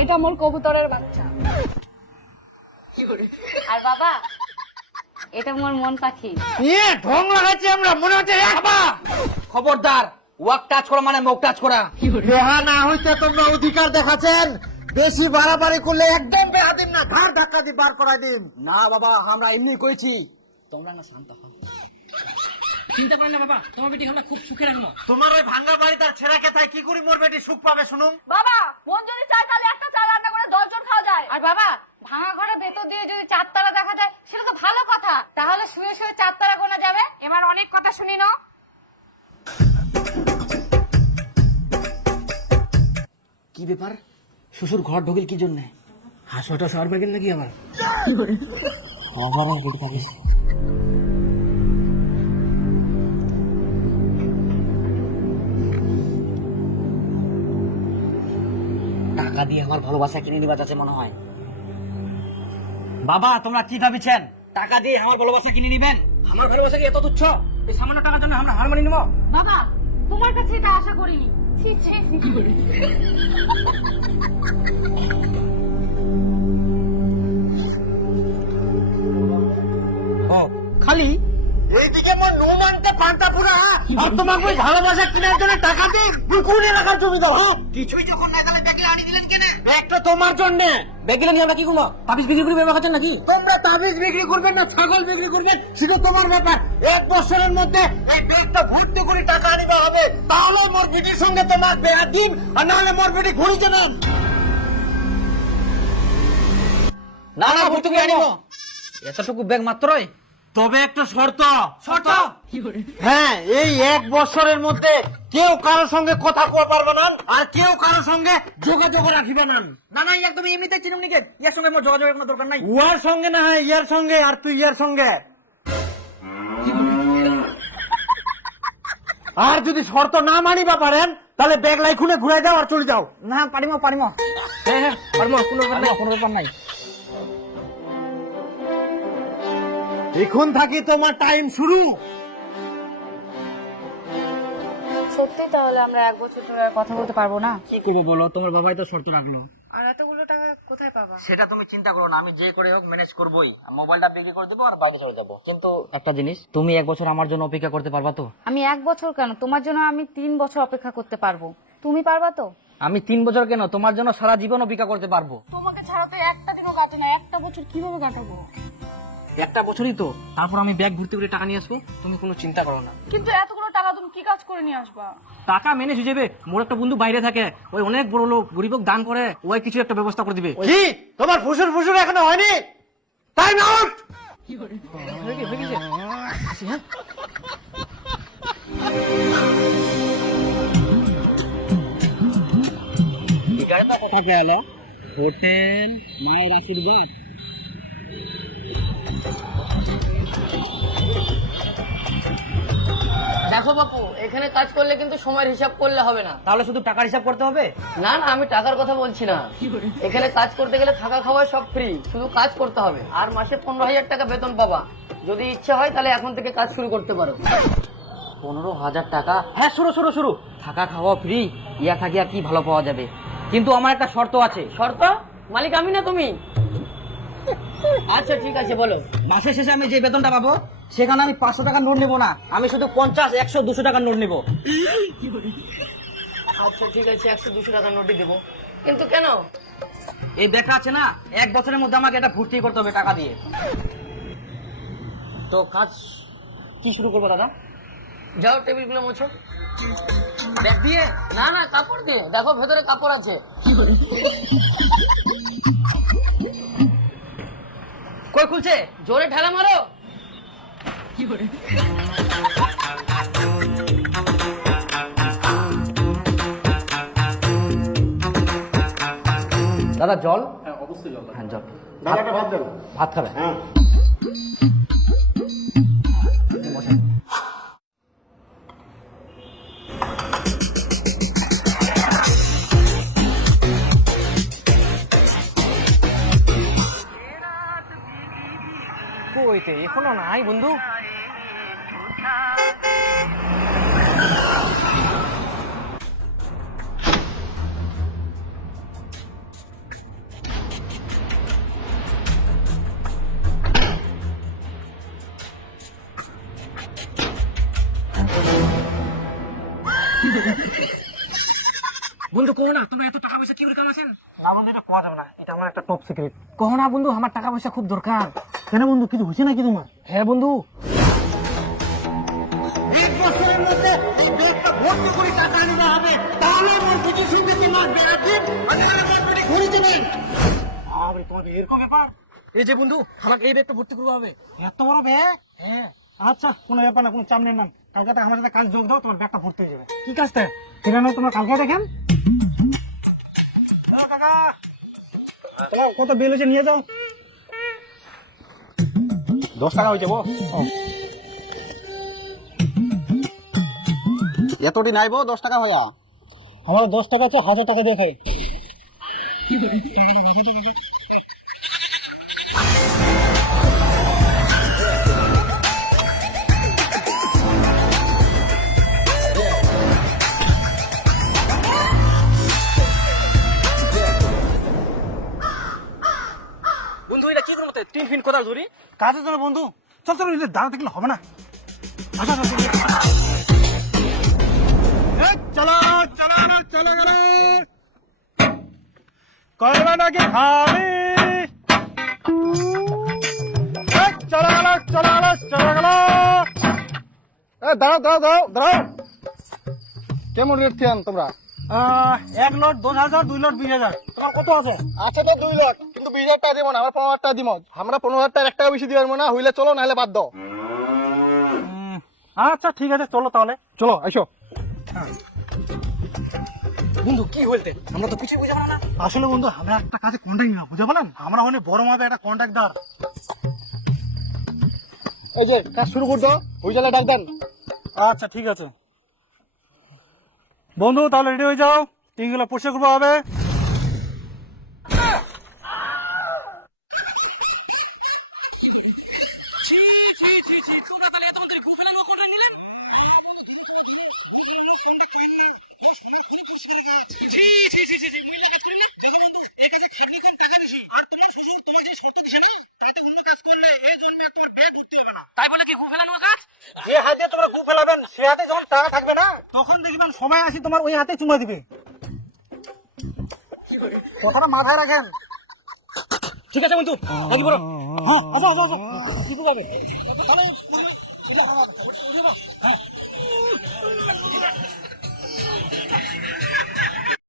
এটা মোর কবুতরের বাচ্চা। আর বাবা, এটা মোর মন পাখি। নিয়ে ঢং লাগাচ্ছি আমরা, মনে হচ্ছে খবরদার, ওয়াক টাচ করা মানে মুখ টাচ করা। বেহা না হইতে তোমরা অধিকার দেখাচ্ছেন, বেশি বাড়াবাড়ি করলে একদম বেহা দিন না, ঘাড় ধাক্কা দিয়ে বার করাই দিন। না বাবা, আমরা এমনি কইছি, তোমরা না শান্ত হও। চিন্তা করেন না বাবা, তোমার বেটি আমরা খুব সুখে রাখবো। তোমার ওই ভাঙ্গা বাড়ি তার ছেঁড়া খেতায় কি করি মোর বেটি সুখ পাবে শুনুন। বাবা, মন যদি চায় তাহলে একটা চা রান্না করে 10 জন খাওয়া যায়। আর বাবা, ভাঙা ঘরের ভেতর দিয়ে যদি চারতলা দেখা যায় সেটা তো ভালো কথা, তাহলে শুয়ে শুয়ে চারতলা গোনা যাবে। এবার অনেক কথা শুনি না। কি ব্যাপার, শ্বশুর ঘর ঢুকিল কি জন্য? হাসুয়াটা শহর বেগেল নাকি আমার? আবার থাকিস। টাকা দিয়ে আমার ভালোবাসা কিনে নিবা যাচ্ছে মনে হয়। বাবা, তোমরা কি ভাবিছেন টাকা দিয়ে আমার ভালোবাসা কিনে নিবেন? আমার ভালোবাসা কি এত তুচ্ছ? এই সামান্য টাকার জন্য আমরা হার মানিয়ে নেবো? বাবা, তোমার কাছে এটা আশা করিনি। ছি ছি। খালি এইদিকে মোর নো মানতে পান্তা পুরা, আর তোমাকে ওই ভালোবাসা কেনার জন্য টাকা দিয়ে পুকুরে রাখার জমি দাও। কিছুই যখন না গেলে ব্যাগে আনি দিলেন কেন? ব্যাগটা তোমার জন্য। বেগিলে নিয়ে আমরা কি করবো? তাবিজ বিক্রি করে ব্যবহার করছেন নাকি? তোমরা তাবিজ বিক্রি করবেন না ছাগল বিক্রি করবেন সেটা তোমার ব্যাপার। 1 বছরের মধ্যে এই ব্যাগটা ভর্তি করে টাকা আনিবা হবে, তাহলে মোর বেটির সঙ্গে তোমার বেয়া দিন, আর নাহলে মোর বেটি ঘুরি যাবেন। না না, ভর্তি করে আনিব। এতটুকু ব্যাগ মাত্রই। তবে একটা শর্ত। শর্ত? হ্যাঁ, এই 1 বছরের মধ্যে কেউ কারোর সঙ্গে কথা কওয়া পারবে না, আর কেউ কারোর সঙ্গে যোগাযোগ রাখিবে না। না না, একদম এমনিতে চিনুম নিকে, ইয়ার সঙ্গে মোর যোগাযোগের কোনো দরকার নাই। উয়ার সঙ্গে না হয় ইয়ার সঙ্গে, আর তুই ইয়ার সঙ্গে। আর যদি শর্ত না মানিবা পারেন তাহলে ব্যাগ লাই খুলে ঘুরাই দাও আর চলে যাও। না, পারিম পারিম। হ্যাঁ হ্যাঁ, পারিম, কোনো ব্যাপার নাই, কোনো ব্যাপার নাই। এখন থাকি তোমার টাইম শুরু। সত্যি তাহলে আমরা 1 বছর ধরে আর কথা বলতে পারবো না? কি করবো বলো, তোমার বাবাই তো শর্ত রাখলো। আর এতগুলো টাকা কোথায় পাবা? সেটা তুমি চিন্তা করো না, আমি যে করে হোক ম্যানেজ করবোই। মোবাইলটা বিক্রি করে দেবো আর বাকি চলে যাবো। কিন্তু একটা জিনিস, তুমি 1 বছর আমার জন্য অপেক্ষা করতে পারবা তো? আমি 1 বছর কেন, তোমার জন্য আমি 3 বছর অপেক্ষা করতে পারবো। তুমি পারবা তো? আমি 3 বছর কেন, তোমার জন্য সারা জীবন অপেক্ষা করতে পারবো। তোমাকে ছাড়া তো একটা দিনও কাটে না। একটা বছর কিভাবে কাটাবো? একটা বছরই তো, তারপর আমি ব্যাগ ভর্তি করে টাকা নিয়ে আসবো, তুমি কোনো চিন্তা করো না। কিন্তু এতগুলো টাকা তুমি কি কাজ করে নিয়ে আসবা? টাকা ম্যানেজ হয়ে যাবে। মোর একটা বন্ধু বাইরে থাকে, ওই অনেক বড় লোক, গরিবক দান করে, ওই কিছু একটা ব্যবস্থা করে দিবে। কি তোমার ফুসুর ফুসুর এখনো হয়নি? Time out. হয়ে গেছে। আসি, হ্যাঁ। ঠিকানাটা কোথায় গেল? হোটেল মায়ের আশীর্বাদ। দেখো বাপু, এখানে কাজ করলে কিন্তু সময়ের হিসাব করলে হবে না। তাহলে শুধু টাকার হিসাব করতে হবে? না না, আমি টাকার কথা বলছি না। এখানে কাজ করতে গেলে থাকা খাওয়া সব ফ্রি, শুধু কাজ করতে হবে। আর মাসে 15,000 টাকা বেতন পাবা। যদি ইচ্ছা হয় তাহলে এখন থেকে কাজ শুরু করতে পারো। 15,000 টাকা? হ্যাঁ, শুরু শুরু শুরু। থাকা খাওয়া ফ্রি, ইয়া থাকিয়া কি ভালো পাওয়া যাবে। কিন্তু আমার একটা শর্ত আছে। শর্ত? মালিক আমি না তুমি? আচ্ছা ঠিক আছে, বলো। মাসের শেষে আমি যে বেতনটা পাবো সেখানে আমি 500 টাকার নোট নেবো না, আমি শুধু 50, 100, 200 টাকার নোট নেবো। আচ্ছা ঠিক আছে, 100-200 টাকা নোটই দেবো। কিন্তু কেন? এই ব্যাগটা আছে না, 1 বছরের মধ্যে আমাকে এটা ভর্তি করতে হবে টাকা দিয়ে। তো কাজ কি শুরু করবো দাদা? যাও টেবিলগুলো মোছো। ব্যাগ দিয়ে? না না, কাপড় দিয়ে। দেখো ভেতরে কাপড় আছে। কই খুলছে? জোরে ঠেলা মারো। দাদা জল? হ্যাঁ অবশ্যই জল। হ্যাঁ জল। দাদাটা ভাত দেন। ভাত খাবে? হ্যাঁ। কইতে এখনো নাই বন্ধু? বন্ধু কো না তোমরা এত টাকা পয়সা কি করে কামাছেন? না বন্ধু, এটা কোয়া যাবে না, এটা আমার একটা টপ সিক্রেট। কো না বন্ধু, আমার টাকা পয়সা খুব দরকার। কেন বন্ধু, কিছু হয়েছে নাকি তোমার? হ্যাঁ বন্ধু, এক বছরের মধ্যে এই ব্যাগটা ভর্তি করে টাকা আনতে হবে, তাহলে মোর বিটির সঙ্গে তোমার বিয়ে দিন, আর নাহলে মোর বিটি ঘুরে দেবেন। আরে তোমার এরকম ব্যাপার? এই যে বন্ধু, আমাকে এই ব্যাগটা ভর্তি করতে হবে। এত বড় ব্যাগ? হ্যাঁ। আচ্ছা, কোনো ব্যাপার না, কোনো চাপ নেন না। কালকে আমার সাথে কাজ যোগ দাও, তোমার ব্যাগটা ভর্তি হয়ে যাবে। কি কাজটা? সেটা নয়, তোমার কালকে দেখেন। কাকা, কত বিল হয়েছে নিয়ে যাও। 10 টাকা হয়েছে। এতটি নাইবো 10 টাকা ভাইয়া। আমার 10 টাকা আছে, 1000 টাকা দিয়ে খাই। বন্ধু এটা কি করতে 3 ফিট কোদাল ধরি? কাজের জন্য বন্ধু। চল চল, দাঁড়া থাকলে হবে না। আচ্ছা চলো চলো চলো গেল। কয়বা নাকি খাবি? চলো গেল চলো গেল চলো গেল। দাঁড়াও দাঁড়াও দাঁড়াও দাঁড়াও। কেমন রেট দিয়েন তোমরা? 1 লট 10,000, 2 লট 20,000। তোমার কত আছে? আছে তো 2 লাখ, কিন্তু 20,000 টাকা দিব না, আমরা 15,000 টাকা দিব। আমরা 15,000 টাকা 1 টাকা বেশি দিবার না, হইলে চলো নাহলে বাদ দাও। আচ্ছা ঠিক আছে, চলো তাহলে। চলো আইসো। বন্ধু কি হইতে? আমরা তো কিছু বুঝা না। আসলে বন্ধু, আমরা একটা কাজে কন্ট্যাক্ট নিলাম, বুঝে বলেন, আমরা অনেক বড় মাপে একটা কন্ট্রাক্টর। এই যে কাজ শুরু করে দাও, হুইজেলে ডাক দেন। আচ্ছা ঠিক আছে বন্ধু, তাহলে রেডি হয়ে যাও, টিনগুলো পরিষ্কার করবো হবে। তাই বলে কি হুফ ফেলানোর কাজ? যে হাতে তোমরা গু ফেলাবেন, সে হাতে যখন টাকা থাকবে না, তখন দেখবেন সময় আসি তোমার ওই হাতে চুমা দিবে। কথাটা মাথায় রাখেন। ঠিক আছে বন্ধু, নাকি বলো? হ্যাঁ, আসো আসো আসো, শুরু হবে।